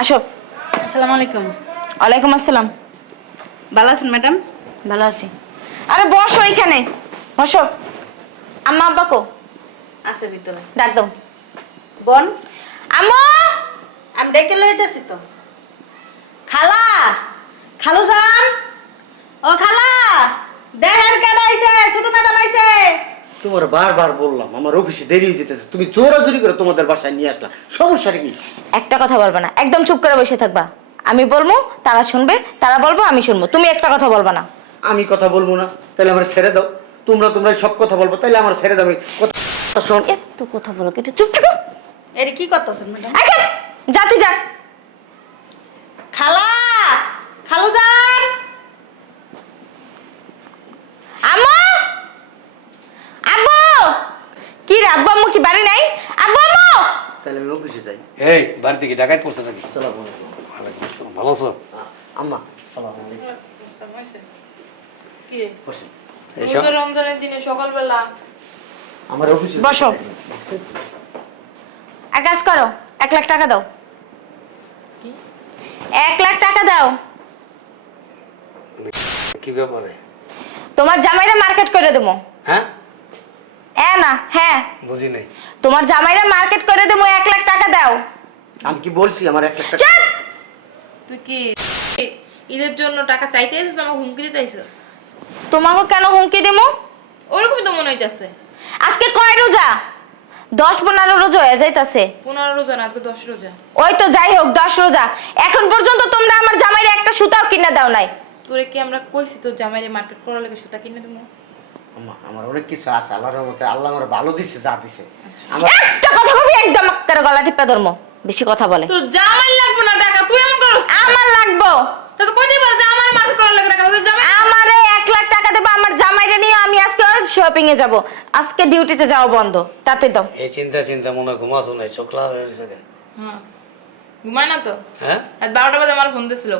আসো। আসসালামু আলাইকুম। ওয়ালাইকুম আসসালাম। ভালো আছেন ম্যাডাম? ভালো আছি। আরে বসো এখানে। বসো। আম্মা আব্বা কো? আছে ভিতরে। ডাক দাও। বোন? আম্মা! আমি ডেকে লইতেছি তো। খালা! খালু যান ও খালা! দেহের কেন আইছে? ছোট ম্যাডাম আইছে? তোমার বারবার বললাম আমার অফিসে দেরি হয়ে যেতেছে। তুমি জোরাজুরি করে তোমাদের বাসায় নিয়ে আসলা। সমস্যাটা কি? একটা কথা বলবা না একদম চুপ করে বসে থাকবা। আমি বলব তারা শুনবে তারা বলব আমি শুনব। তুমি একটা কথা বলবা না। আমি কথা বলব না তাহলে আমার ছেড়ে দাও। তোমরা তোমরা সব কথা বলব তাহলে আমার ছেড়ে দাও। আমি কথা শোন। এত কথা বলো কি একটু চুপ থাকো। এর কি করতেছেন ম্যাডাম? আচ্ছা যা তুই যা। খালা খালু যান আম্মা আব্বু কি রে আব্বু আম্মু কি বাড়ি নাই? আব্বু আম্মু! তাহলে আমি অফিসে যাই। এই বাড়ি থেকে ডাকাত পড়ছে নাকি? সালাম আলাইকুম। ওয়ালাইকুম আসসালাম, ভালো আছো? আম্মা সালাম আলাইকুম। বসেন। এইসব রমজানের দিনে সকালবেলা। আমার অফিসে বসো। এক কাজ করো এক লাখ টাকা দাও। এক লাখ টাকা দাও। কি ব্যাপারে? তোমার জামাইরা মার্কেট করে দেবো। হ্যাঁ? এ না হ্যাঁ। বুঝি নাই। তোমার জামাইরা মার্কেট করে দেবো এক লাখ টাকা দাও। আমি কি বলছি আমার এক লাখ টাকা চুপ! তুই কি ঈদের জন্য টাকা চাইতে এসেছিস আমাকে হুমকি দিতে আইসিস তোমাকে কেন হুমকি দেবো ওরকমই তো মনে হইতাছে। আজকে কয় রোজা? দশ পনেরো রোজা হয়ে যাইতাছে। পনেরো রোজা না আজকে দশ রোজা। ওই তো যাই হোক দশ রোজা। এখন পর্যন্ত তোমরা আমার জামাইরা একটা সুতাও কিনে দাও নাই। তোরে কি আমরা কইছি তো জামাইরে মার্কেট করার লাগে সুতা কিনে দেবো? আমার অনেক কিছু আছে আল্লাহর রহমতে আল্লাহ আমার ভালো দিচ্ছে যা দিছে। আমার একটা কথা বলবি একদম করে গলা টিপা ধর্ম। বেশি কথা বলে। জামাই লাগবে না টাকা? তুই এমন আমার লাগবো। তা তো আমার মার্কেট করার লাগে টাকা তোর জামাই আমারে এক লাখ টাকা দেবো আমার জামাইরে নিয়ে আমি আজকে শপিং এ যাব। আজকে ডিউটিতে যাওয়া বন্ধ তাতে দাও। এই চিন্তা চিন্তা মনে হয় ঘুমাছো নাই চোখলা হয়ে গেছে হ্যাঁ। ঘুমায় না তো? হ্যাঁ? বারোটা বাজে আমার ফোন দিছিল।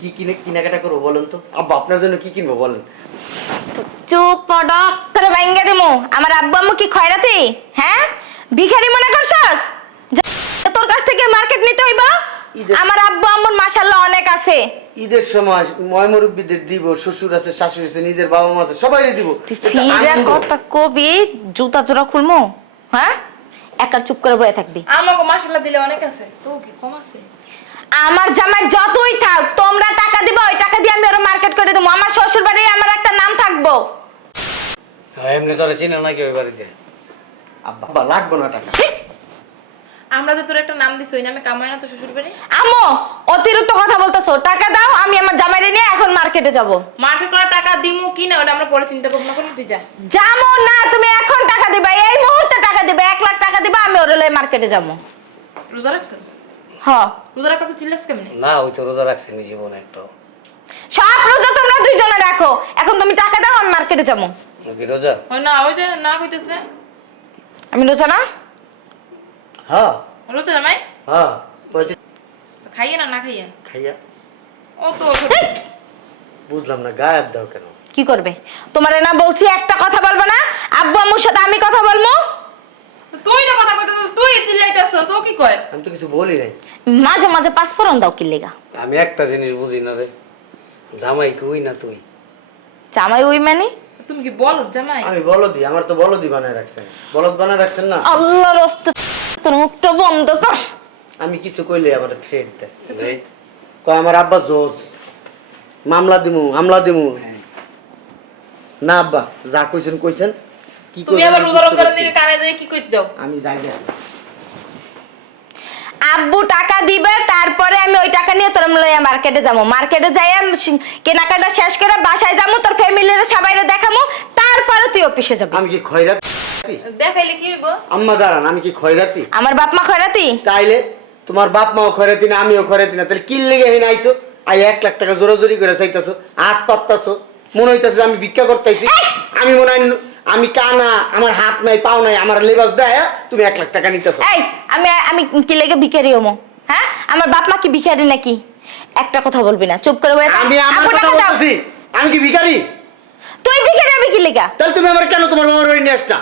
কি কিনে কেনাকাটা করব বলেন তো? আব্বা আপনার জন্য কি কিনবো বলেন? চুপ পডক তোরে ভাঙ্গা দিমু। আমার আব্বু আম্মু কি খয়রাতি? হ্যাঁ? ভিখারি মনে করছস? তোর কাছ থেকে মার্কেট নিতে হইব? আমার আব্বু আম্মুর মাশাআল্লাহ অনেক আছে। ঈদের সময় ময়মরব্বীদের দিব শ্বশুর আছে শাশুড়ি আছে নিজের বাবা মা আছে সবাই দিব। ফিরা কথা কবি জুতা জোড়া খুলমু হ্যাঁ? একার চুপ করে বয়ে থাকবি। আমাকে মাসালা দিলে অনেক আছে। তো কি কম আছে? আমার জামাই যতই থাক তোমরা টাকা দিবা ওই টাকা দিয়ে আমি ওরা মার্কেট করে দেবো। আমার শ্বশুর বাড়ি আমার একটা নাম থাকব। হ্যাঁ, এমনি তোরা চিনে নাকি ওই বাড়িতে? আব্বা আব্বা, লাগবে না টাকা। আমরা তো তোর একটা নাম দিছি ওই নামে কামাই না তো শ্বশুর বাড়ি আমো অতিরিক্ত কথা বলতেছো। টাকা দাও আমি আমার জামাইরে নিয়ে এখন মার্কেটে যাব। মার্কেট করার টাকা দিমু কি না ওটা আমরা পরে চিন্তা ভাবনা করি তুই যা। যাব না তুমি এখন টাকা দিবা এই মুহূর্তে টাকা দিবা এক লাখ টাকা দিবা আমি ওরে লয়ে মার্কেটে যাব। রোজা রাখছিস? হ। রোজা রাখা তো চিল্লাস কেমনে? না ওই তো রোজা রাখছে নি জীবনে একটা সব রোজা তোমরা দুইজনে রাখো। এখন তুমি টাকা দাও আমি মার্কেটে যাব রোজা? না ওই যে না কইতেছে। আমি রোজা না? হ্যাঁ। রোজা জামাই? হ্যাঁ ওই যে খাইয়ে না না খাইয়ে? খাইয়া। ও তো বুঝলাম না গায়েব দাও কেন? কি করবে? তোমারে না বলছি একটা কথা বলব না? আব্বু আম্মুর সাথে আমি কথা বলব? তুই তো কথা কইতেছিস তুই চিল্লাইতেছিস ও কি কয়? আমি তো কিছু বলি নাই। মাঝে মাঝে পাসপোরন দাও কি লেগা? আমি একটা জিনিস বুঝি না রে। জামাই কি ওই না তুই? জামাই উই মানে? তুমি কি বল জামাই? আমি বলদি আমার তো বলদি বানায় রাখছেন। বলদ বানায় রাখছেন না? আল্লাহর রাস্তা তোর মুখটা বন্ধ কর। আমি কিছু কইলে আমার দেয় কয় আমার আব্বা জোজ। মামলা দিমু হামলা দিমু। না আব্বা যা কইছেন কইছেন। কি তুমি আবার। দিনে কানে দিয়ে কি কইতে যাও? আমি যাই না আব্বু টাকা দিবে তারপরে আমি ওই টাকা নিয়ে তোর লইয়া মার্কেটে যাব। মার্কেটে যাই কেনাকাটা শেষ করে বাসায় যাব তোর ফ্যামিলির সবাইরে দেখাবো তারপরে তুই অফিসে যাবি। আমি কি খয়রাতি? দেখাইলে কি হইব? আম্মা দাঁড়ান আমি কি খয়রাতি? আমার বাপ মা খয়রাতি? তাইলে তোমার বাপ মাও খয়রাতি না আমিও খয়রাতি না? তাহলে কি লেগে হেন আইছো? আই এক লাখ টাকা জোরাজোরি করে চাইতাছো হাত পাত্তাছো। মনে হইতাছে আমি ভিক্ষা করতেছি আমি মনে হয় আমি কানা আমার হাত নাই পাও নাই আমার লেবাস দেয় তুমি এক লাখ টাকা নিতেছো। এই আমি আমি কি লেগে ভিখারি হমো? হ্যাঁ? আমার বাপ মা কি ভিখারি নাকি? একটা কথা বলবি না চুপ করে বসে আমি আমার কথা বলতেছি। আমি কি ভিখারি? তুই ভিখারি আমি কি লেগা? তাহলে তুমি আমার কেন তোমার বাবার বাড়ি নিয়ে আসতা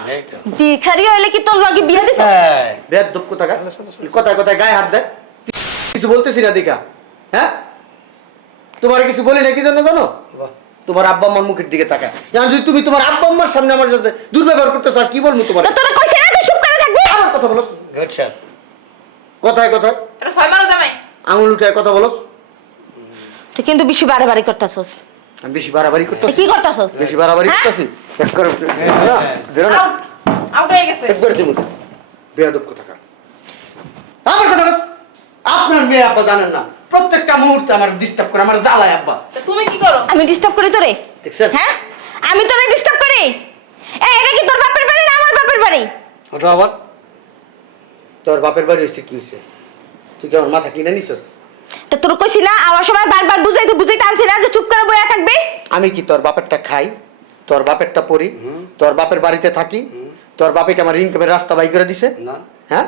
ভিখারি হইলে কি তোর লগে বিয়ে দিত? হ্যাঁ। বেদ দুঃখ টাকা কথায় কথায়? গায়ে হাত দেয়। কিছু বলতেছি না দেখা হ্যাঁ? তোমার কিছু বলি না কি জন্য জানো? তোমার আব্বা আম্মার মুখের দিকে তাকায়। এখন যদি তুমি তোমার আব্বা আম্মার সামনে আমার সাথে দুর্ব্যবহার করতেছ আর কি বলব তোমার? তো তোরা কইছে না তুই চুপ করে থাকবি? আবার কথা বলো। গুড শট কথায় কথায়? এটা ছয় মারো জামাই। আঙুল উঠায় কথা বলো। তুই কিন্তু বেশি বাড়াবাড়ি করতাছস। আমি বেশি বাড়াবাড়ি করতেছি। কি করতাছস? বেশি বাড়াবাড়ি হ্যাঁ? করতেছি। এক করে না, ধরো না। আউট হয়ে গেছে। একবার দিব। বেয়াদব কথা কার আমার কথা বলো। আপনার মেয়ে আব্বা জানেন না। প্রত্যেকটা মুহূর্তে আমার ডিস্টার্ব করে আমার জ্বালায় আব্বা। তুমি কি করো? আমি ডিস্টার্ব করি তোরে? দেখছেন? হ্যাঁ? আমি তোরে ডিস্টার্ব করি? এই এটা কি তোর বাপের বাড়ি না আমার বাপের বাড়ি? ওটা আবার তোর বাপের বাড়ি হয়েছে কি হয়েছে? তুই কি আমার মাথা কিনে নিছিস? তো তোর কইছি না আমার সময় বারবার বুঝাইতে বুঝাইতে আনছি না যে চুপ করে বইয়া থাকবি? আমি কি তোর বাপেরটা খাই? তোর বাপেরটা পড়ি? তোর বাপের বাড়িতে থাকি। তোর বাপেকে আমার ইনকামের রাস্তা বাই করে দিছে? না। হ্যাঁ?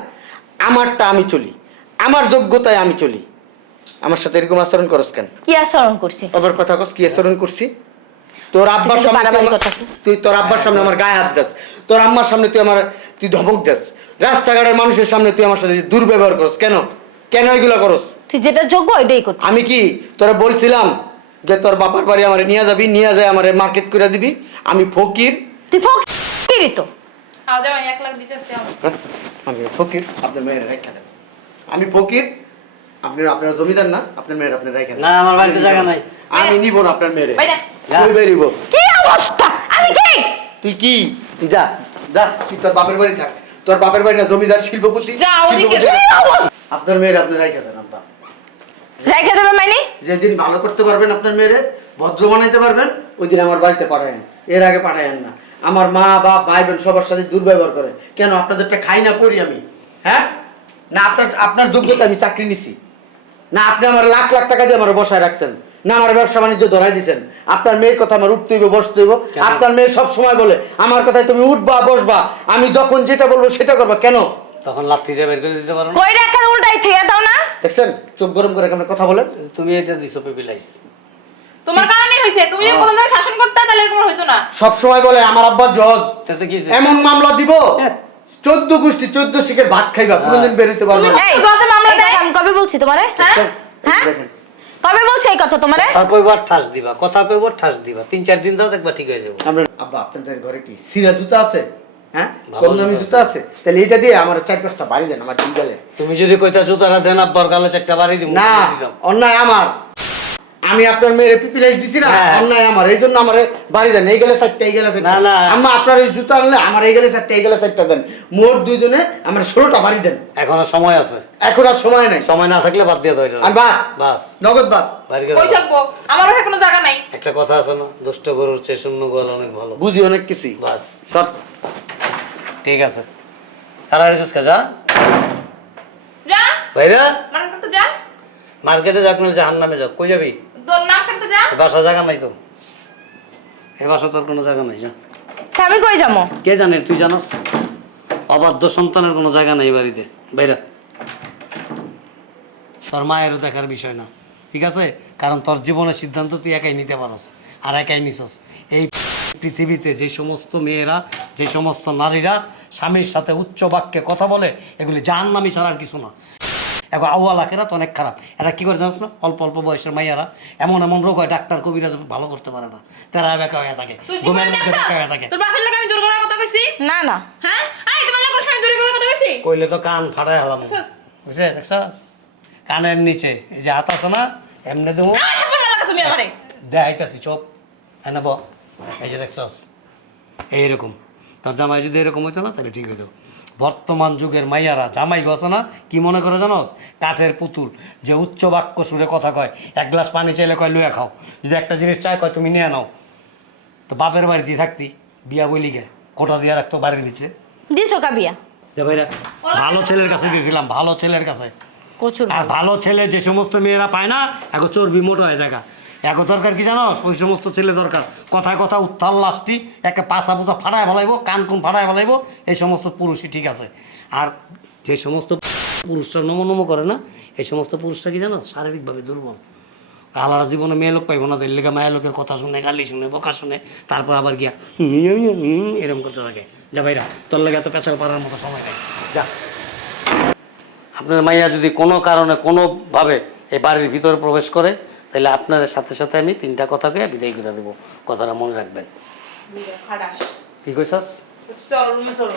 আমারটা আমি চলি। আমার যোগ্যতায় আমি চলি। আমার সাথে এরকম আচরণ করস কেন? কি আচরণ করছি? আবার কথা কস কি আচরণ করছি? তোর আব্বার সামনে। তুই তোর আব্বার সামনে আমার গায়ে হাত দাস। তোর আম্মার সামনে তুই আমার তুই ধমক দাস। রাস্তাঘাটের মানুষের সামনে তুই আমার সাথে দুর্ব্যবহার করস কেন? কেন এগুলো করস? তুই যেটা যোগ্য ওইটাই করছিস আমি কি তোরা বলছিলাম যে তোর বাবার বাড়ি আমার নিয়ে যাবি নিয়ে যায় আমার মার্কেট করে দিবি? আমি ফকির। তুই ফকিরি? তো। হ্যাঁ? আমি ফকির আপনার মেয়ের রেখা দেন। আমি ফকির আপনি আপনার জমিদার না? আপনার মেয়ের আপনার রেখা। না, আমার বাড়িতে জায়গা নাই। আমি নিব না আপনার মেয়ের। বাইরে। তুই বেরিব কি অবস্থা? আমি কি? তুই কি? তুই যা। যা তুই তোর বাপের বাড়ি থাক। তোর বাপের বাড়ি না জমিদার শিল্পপতি। যা, ওদিকে কি অবস্থা? আপনার মেয়ের আপনি রেখা দেন। আব্বা রেখে দেবে মানে যেদিন ভালো করতে পারবেন আপনার মেয়েরে ভদ্র বানাইতে পারবেন ওই দিন আমার বাড়িতে পাঠায়েন। এর আগে পাঠায়েন না। আমার মা বাপ ভাই বোন সবার সাথে দুর্ব্যবহার করে। কেন? আপনাদেরটা খাই না পড়ি আমি। হ্যাঁ? না আপনার আপনার যোগ্যতা আমি চাকরি নিছি। না আপনি আমার লাখ লাখ টাকা দিয়ে আমার বসায় রাখছেন। না আমার ব্যবসা বাণিজ্য ধরাই দিছেন। আপনার মেয়ের কথা আমার উঠতে হইব বসতে হইব। আপনার মেয়ে সব সময় বলে আমার কথায় তুমি উঠবা বসবা। আমি যখন যেটা বলব সেটা করবা। কেন? তখন লাত্তি দিয়ে বের করে দিতে পারো না? কই রাখার উল্টাই থইয়া দাও না দেখছেন চোখ গরম করে কেমন কথা বলেন তুমি এটা দিছো পেপিলাইস তোমার কারণেই হয়েছে তুমি যদি প্রথম থেকে শাসন করতে তাহলে এরকম হইতো না সব সময় বলে আমার আব্বা জজ তাতে কি হয়েছে? এমন মামলা দিব হ্যাঁ। চোদ্দ গোষ্ঠী চোদ্দ শিখের ভাত খাইবা কোনোদিন বেরোতে পারবে না এই, দশে মামলা এই কথা দেয়? আমি কবে বলছি তোমারে হ্যাঁ? দেখছেন? হ্যাঁ? দেখেন। কবে বলছি এই কথা তোমারে কথা কইবার ঠাস দিবা কথা কইবার ঠাস দিবা তিন চার দিন দাও দেখবা ঠিক হয়ে যাবে আমরা আব্বা আপনাদের ঘরে কি সিরা জুতা আছে হ্যাঁ? কম দামি জুতা আছে। তাহলে এটা দিয়ে আমার চার পাঁচটা বাড়ি দেন আমার ডিঙ্গালে তুমি যদি কইতা জুতাটা দেন আব্বার গালে একটা বাড়ি দিব না অন্যায় আমার। আমি আপনার মেয়ের পিপিলাইজ দিছি না হ্যাঁ। অন্যায় আমার। এই জন্য আমার বাড়ি দেন এই গেলে চারটা এই গেলে না, না। আম্মা আপনার এই জুতা আনলে আমার এই গেলে চারটা এই গেলে চারটা দেন। মোট দুইজনে আমার ষোলোটা বাড়ি দেন। এখনও সময় আছে। এখন আর সময় নাই। সময় না থাকলে বাদ দিয়ে দাও এটা। আর বাদ? বাস। নগদ বাদ? কই থাকব? আমার ওখানে কোনো জায়গা নাই। একটা কথা আছে না দুষ্ট গরুর চেয়ে শূন্য গোয়াল অনেক ভালো। বুঝি অনেক কিছুই। বাস। সব ঠিক আছে। তারা এসেছিস যা। যা। ভাইরা। মার্কেটে যাক না জাহান নামে যাক কই যাবি? তোর নাম কাটতে যা। এ বাসা জায়গা নাই তো। এ বাসা তোর কোনো জায়গা নাই যা। আমি কই যাব? কে জানে তুই জানাস? অবাধ্য সন্তানের কোনো জায়গা নাই এই বাড়িতে। বাইরা তোর মায়েরও দেখার বিষয় না। ঠিক আছে? কারণ তোর জীবনের সিদ্ধান্ত তুই একাই নিতে পারস। আর একাই নিছস। এই পৃথিবীতে যে সমস্ত মেয়েরা যে সমস্ত নারীরা স্বামীর সাথে উচ্চ বাক্যে কথা বলে এগুলি জাহান নামি ছাড়া আর কিছু না। এখন আউয়া লাখেরা তো অনেক খারাপ। এরা কি করে জানাস না? অল্প অল্প বয়সের মাইয়ারা এমন এমন রোগ হয় ডাক্তার কবিরাজ ভালো করতে পারে না। তারা বেকা হয়ে থাকে। ঘুমের মধ্যে দেখছ বেকা হয়ে থাকে। তোর বাপের লাগে আমি জোর করার কথা কইছি? না না। হ্যাঁ? কইলে তো কান ফাটাই হলাম বুঝছস? বুঝছে দেখছস? কানের নিচে এই যে হাত আছে না এমনি দেবো। দেখাইতাছি চোপ হ্যাঁ নেব। এই যে দেখছস এইরকম। তোর জামাই যদি এরকম হইতো না তাহলে ঠিক হইতো। বর্তমান যুগের মাইয়ারা জামাই গছে না? কি মনে করে জানোস? কাঠের পুতুল যে উচ্চ বাক্য সুরে কথা কয় এক গ্লাস পানি চাইলে কয় লুয়া খাও। যদি একটা জিনিস চায় কয় তুমি নিয়ে নাও। তো বাপের বাড়িতে থাকতি বিয়া বলি গে কোটা দিয়ে রাখতো বাড়ির নিচে। দিছো কাবিয়া যে ভাইরা ভালো ছেলের কাছে দিয়েছিলাম ভালো ছেলের কাছে। কচুর আর ভালো ছেলে যে সমস্ত মেয়েরা পায় না এখন চর্বি মোটো হয়ে দেখা এক দরকার কি জানো ওই সমস্ত ছেলে দরকার। কথায় কথা উত্থাল লাস্টি একে পাশা পোসা ফাটায় ফেলাইবো, কান কোন ফাটায় ফেলাইবো, এই সমস্ত পুরুষই ঠিক আছে। আর যে সমস্ত পুরুষরা নমো নমো করে না, এই সমস্ত পুরুষরা কি জানো শারীরিকভাবে দুর্বল। আলাদা জীবনে মেয়ে লোক পাইবো না তাই লেগে মায়ের লোকের কথা শুনে, গালি শুনে, বোকা শুনে, তারপর আবার গিয়া এরকম করতে থাকে। যা ভাইরা, তোর লেগে এত পেঁচাল পারার মতো সময় নেই। যা। আপনার মাইয়া যদি কোনো কারণে, কোনোভাবে এই বাড়ির ভিতরে প্রবেশ করে তাহলে আপনার সাথে সাথে আমি তিনটা কথাকে বিদায় করে দেবো। কথাটা মনে রাখবেন। কি কইছস? চল চলো।